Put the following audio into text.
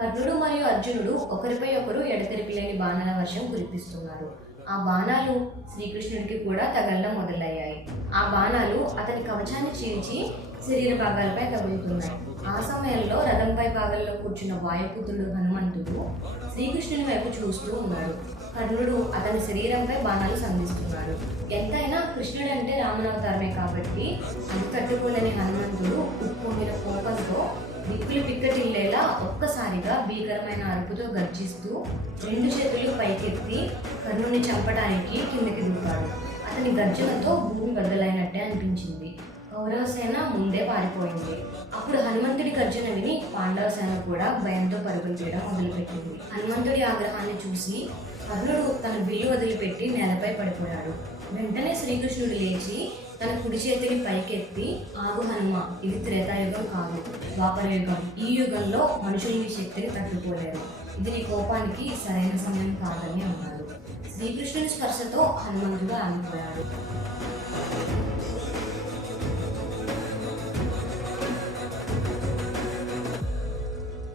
కర్ణుడు మరియు అర్జునుడు ఒకరిపై ఒకరు ఎడతెరిపి లేని బాణాల వర్షం కురిపిస్తున్నారు. ఆ బాణాలు శ్రీకృష్ణుడికి కూడా తగలడం మొదలయ్యాయి. ఆ బాణాలు అతని కవచాన్ని చీల్చి శరీర భాగాలపై తగులుతున్నాయి ఆ సమయంలో రథంపై భాగంలో కూర్చున్న వాయుపుత్రుడు హనుమంతుడు శ్రీకృష్ణుని వైపు చూస్తూ ఉన్నాడు. కర్ణుడు అతని శరీరంపై బాణాలు సంధిస్తున్నాడు. ఎంతైనా కృష్ణుడు అంటే రామనవతారమే కాబట్టి అది తట్టుకోలేని హనుమంతుడు ఉప్పొంగిన కోపంతో దిక్కులు పిక్కటి ఒక్కసారిగా భీకరమైన అరుపుతో గర్జిస్తూ రెండు చేతులు పైకెత్తి కర్ణుని చంపడానికి కిందకి దూకాడు అతని గర్జనతో భూమి బద్దలైనట్టే అనిపించింది. కౌరవ సేన ముందే పారిపోయింది. అప్పుడు హనుమంతుడి గర్జన విని పాండవ సేన కూడా భయంతో పరుగులు తీయడం మొదలుపెట్టింది. హనుమంతుడి ఆగ్రహాన్ని చూసి కర్ణుడు తన విల్లు వదిలిపెట్టి నేలపై పడిపోయాడు. వెంటనే శ్రీకృష్ణుడు లేచి తన కుడి చేతిని పైకెత్తి ఆగు హనుమ ఇది త్రేతాయుగం కాదు ద్వాపరయుగం. ఈ యుగంలో మనుషులు మీ శక్తిని తట్టుకోలేరు. ఇది నీ కోపానికి సరైన సమయం కాదని అన్నాడు. శ్రీకృష్ణుని స్పర్శతో హనుమంతుడు ఆగిపోయాడు.